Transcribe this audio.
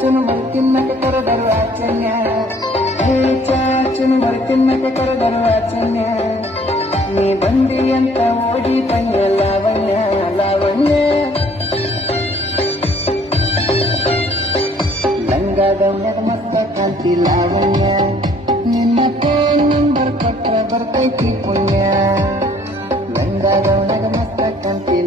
ಚುನುಮರಿ ತಿನ್ನಕ ಕರೆದರು ಆಚನ್ಯ ಚುನುಮರಿ ತಿನ್ನಕ ಕರೆದರು ಆಚನ್ಯ ನೀ ಬಂದಿ ಅಂತ ಓಡಿ ಬಂದೆ ಲಾವಣ್ಯ ಲಾವಣ್ಯ ಲಂಗಾದವನ್ಯಾಗ ಮಸ್ತ ಕಾಂತಿ ಲಾವಣ್ಯ ನಿನ್ನ ಫೋನ್ ನಂಬರ್ ಕೊಟ್ರ ಬರ್ತೈತಿ ಪುಣ್ಯ ಲಂಗಾದವನ್ಯಾಗ ಮಸ್ತ ಕಾಂತಿ